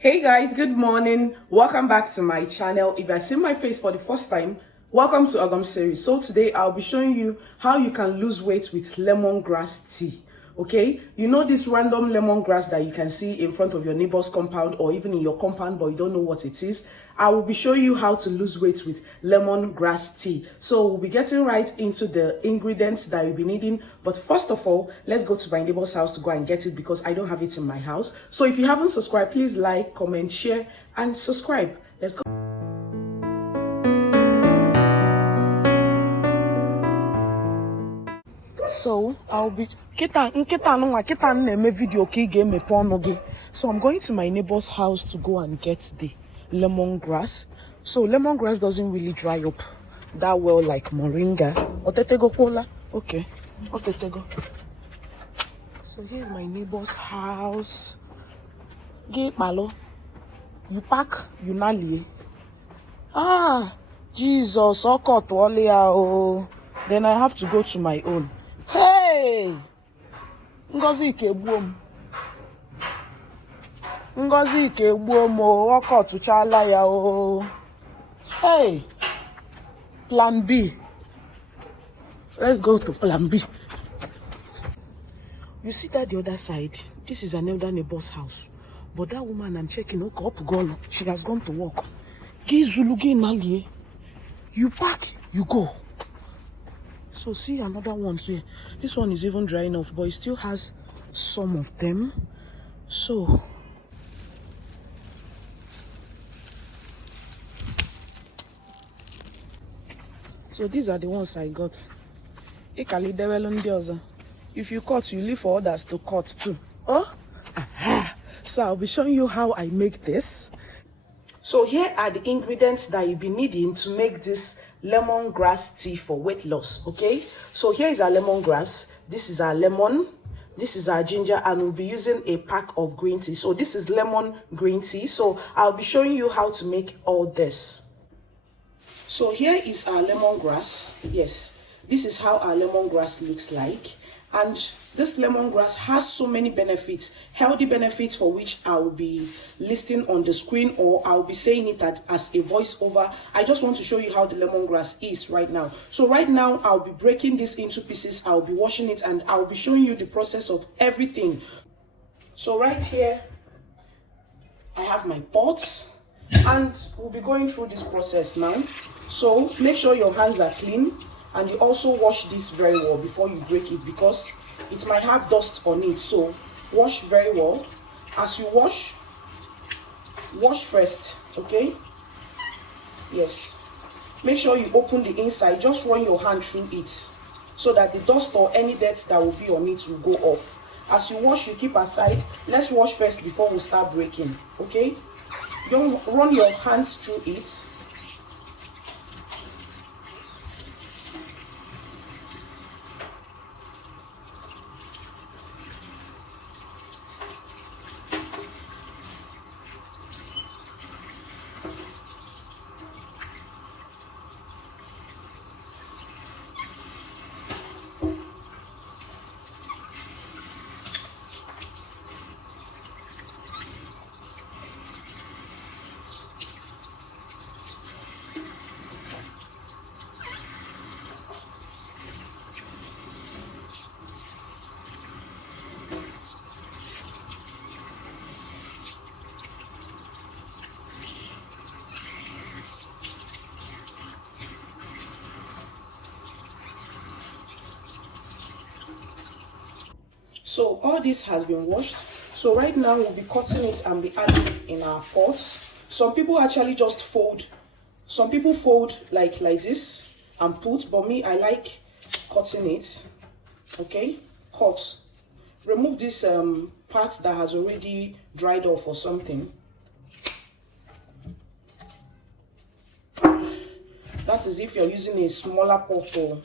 Hey guys, good morning. Welcome back to my channel. If you're seeing my face for the first time, welcome to OGOM'S series. So today I'll be showing you how you can lose weight with lemongrass tea. Okay, you know this random lemongrass that you can see in front of your neighbor's compound or even in your compound, but you don't know what it is. I will be showing you how to lose weight with lemongrass tea. So we'll be getting right into the ingredients that you'll be needing. But first of all, let's go to my neighbor's house to go and get it because I don't have it in my house. So if you haven't subscribed, please like, comment, share, and subscribe. Let's go. So I'll be video. So I'm going to my neighbor's house to go and get the lemongrass. So lemongrass doesn't really dry up that well like moringa. Okay. So here's my neighbor's house. You pack, you nali. Ah, Jesus, then I have to go to my own. Hey! Ngozi Ikegbuom. Ngozi Ikegbuom okotuchala ya o. Hey! Plan B. Let's go to plan B. You see that the other side? This is an elder neighbor's house. But that woman I'm checking, she has gone to work. You pack, you go. So see another one here. This one is even dry enough, but it still has some of them. So these are the ones I got. If you cut, you leave for others to cut too. Oh, aha. So I'll be showing you how I make this. So here are the ingredients that you'll be needing to make this lemongrass tea for weight loss. Okay, so here is our lemongrass, this is our lemon, this is our ginger, and we'll be using a pack of green tea. So this is lemon green tea. So I'll be showing you how to make all this. So here is our lemongrass. Yes, this is how our lemongrass looks like. And this lemongrass has so many benefits, healthy benefits, for which I will be listing on the screen, or I'll be saying it as a voiceover. I just want to show you how the lemongrass is right now. So right now, I'll be breaking this into pieces. I'll be washing it, and I'll be showing you the process of everything. So right here, I have my pots, and we'll be going through this process now. So make sure your hands are clean. And you also wash this very well before you break it, because it might have dust on it. So wash very well. As you wash first, okay? Yes. Make sure you open the inside. Just run your hand through it so that the dust or any dirt that will be on it will go off. As you wash, you keep aside. Let's wash first before we start breaking, okay? Don't run your hands through it. So all this has been washed. So right now we'll be cutting it and be adding it in our pots. Some people actually just fold. Some people fold like this and put, but me, I like cutting it. Okay, cut. Remove this part that has already dried off or something. That is if you're using a smaller pot, or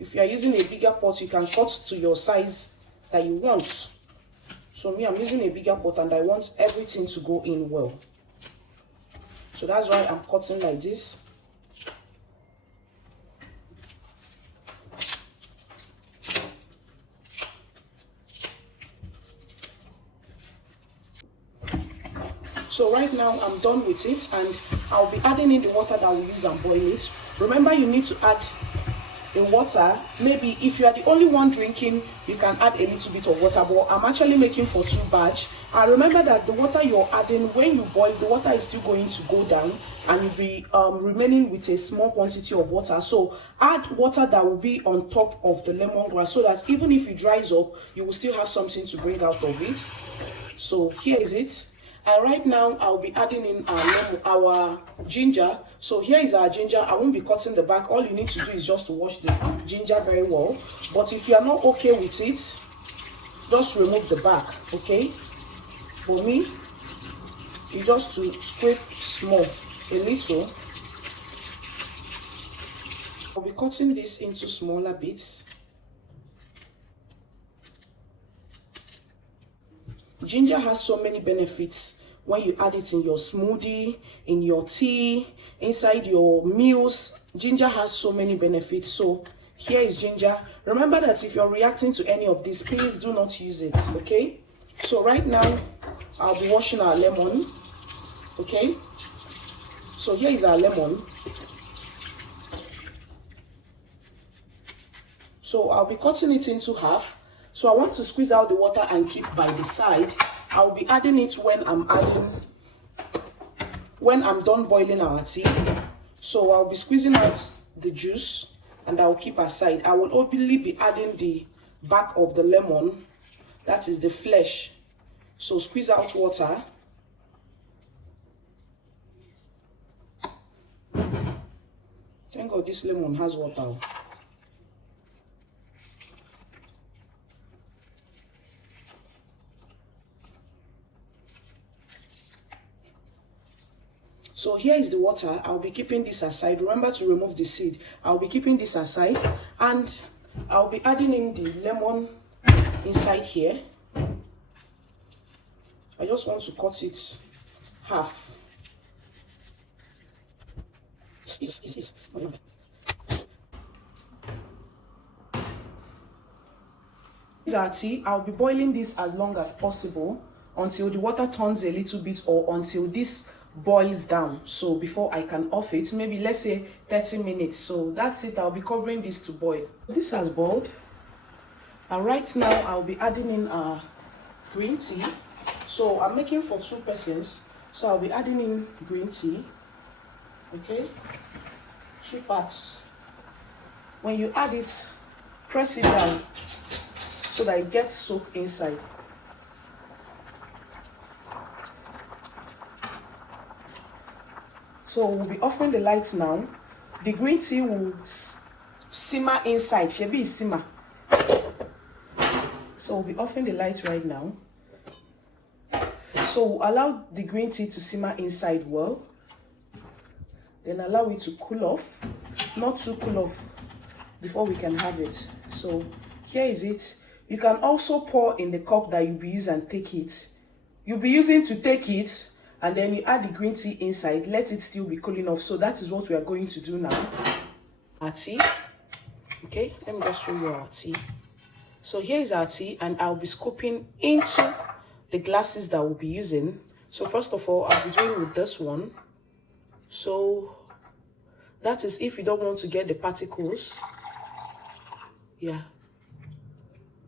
if you're using a bigger pot, you can cut to your size that you want. So me, I'm using a bigger pot and I want everything to go in well. So that's why I'm cutting like this. So right now I'm done with it, and I'll be adding in the water that we use and boil it. Remember, you need to add in water. Maybe if you are the only one drinking, you can add a little bit of water, but I'm actually making for 2 batch. And remember that the water you're adding, when you boil, the water is still going to go down, and you'll be remaining with a small quantity of water. So add water that will be on top of the lemongrass, so that even if it dries up, you will still have something to bring out of it. So here is it. And right now I'll be adding in our ginger. So here is our ginger. I won't be cutting the back. All you need to do is just to wash the ginger very well. But if you are not okay with it, just remove the back, okay? For me, you just to scrape small, a little. I'll be cutting this into smaller bits. Ginger has so many benefits when you add it in your smoothie, in your tea, inside your meals. Ginger has so many benefits. So here is ginger. Remember that if you're reacting to any of this, please do not use it, okay? So right now, I'll be washing our lemon, okay? So here is our lemon. So I'll be cutting it into half. So I want to squeeze out the water and keep by the side. I'll be adding it when I'm done boiling our tea. So I'll be squeezing out the juice and I'll keep aside. I will only be adding the back of the lemon, that is the flesh. So squeeze out water. Thank God this lemon has water. So here is the water. I'll be keeping this aside. Remember to remove the seed. I'll be keeping this aside, and I'll be adding in the lemon inside here. I just want to cut it half. This is our tea. I'll be boiling this as long as possible until the water turns a little bit, or until this boils down. So before I can off it, maybe let's say 30 minutes. So that's it. I'll be covering this to boil. This has boiled, and right now I'll be adding in our green tea. So I'm making for 2 persons, so I'll be adding in green tea, okay, 2 parts. When you add it, press it down so that it gets soaked inside. So we'll be offering the lights now. The green tea will simmer inside. Shebi is simmer. So we'll be offering the light right now. So we'll allow the green tea to simmer inside well. Then allow it to cool off. Not too cool off before we can have it. So here is it. You can also pour in the cup that you'll be using and take it. You'll be using to take it, and then you add the green tea inside. Let it still be cooling off. So that is what we are going to do now. Our tea. Okay, let me just show you our tea. So here is our tea, and I'll be scooping into the glasses that we'll be using. So first of all, I'll be doing with this one. So that is if you don't want to get the particles. Yeah.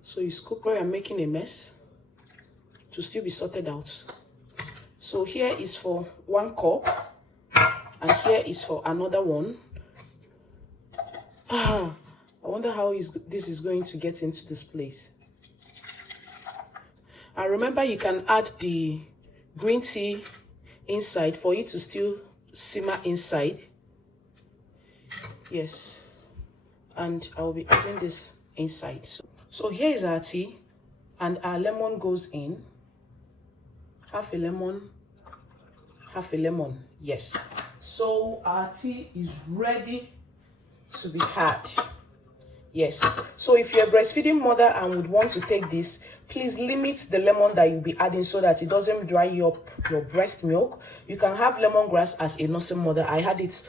So you scoop where you're making a mess to still be sorted out. So here is for 1 cup, and here is for another one. I wonder how this is going to get into this place. And remember, you can add the green tea inside for it to still simmer inside. Yes. And I will be adding this inside. So here is our tea, and our lemon goes in. Half a lemon, half a lemon. Yes. So our tea is ready to be had. Yes. So if you're a breastfeeding mother and would want to take this, please limit the lemon that you'll be adding so that it doesn't dry up your breast milk. You can have lemongrass as a nursing mother. I had it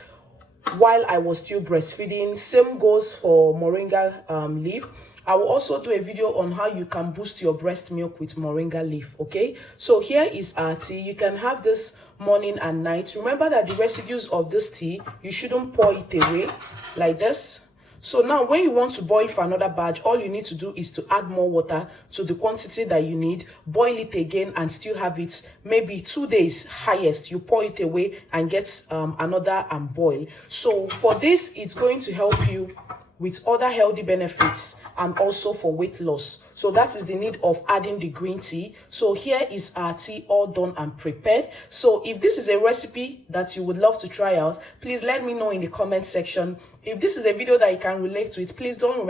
while I was still breastfeeding. Same goes for moringa leaf. I will also do a video on how you can boost your breast milk with moringa leaf. Okay, so here is our tea. You can have this morning and night. Remember that the residues of this tea, you shouldn't pour it away like this. So now when you want to boil for another batch, all you need to do is to add more water to the quantity that you need, boil it again, and still have it maybe 2 days highest. You pour it away and get another and boil. So for this, it's going to help you with other healthy benefits and also for weight loss. So that is the need of adding the green tea. So here is our tea all done and prepared. So if this is a recipe that you would love to try out, please let me know in the comment section. If this is a video that you can relate with, please don't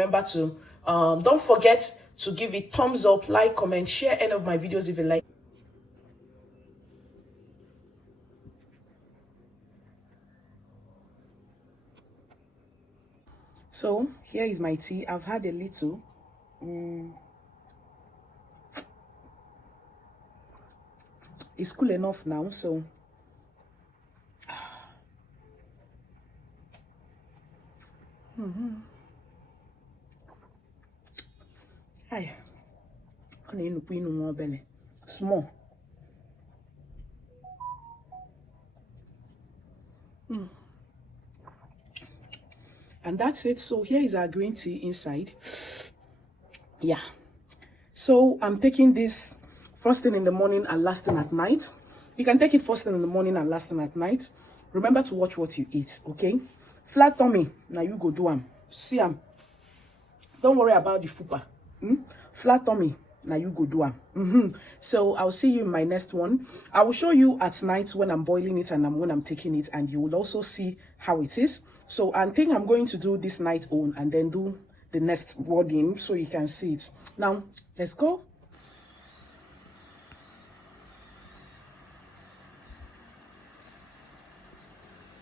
forget to give it thumbs up, like, comment, share any of my videos if you like. So here is my tea. I've had a little. It's cool enough now, so hi. Small. And that's it. So here is our green tea inside. Yeah. So I'm taking this first thing in the morning and last thing at night. You can take it first thing in the morning and last thing at night. Remember to watch what you eat, okay? Flat tummy, now you go do them. See them. Don't worry about the fupa. Flat tummy, now you go do them. So I'll see you in my next one. I will show you at night when I'm boiling it and when I'm taking it, and you will also see how it is. So I think I'm going to do this night on and then do the next wording so you can see it. Now, let's go.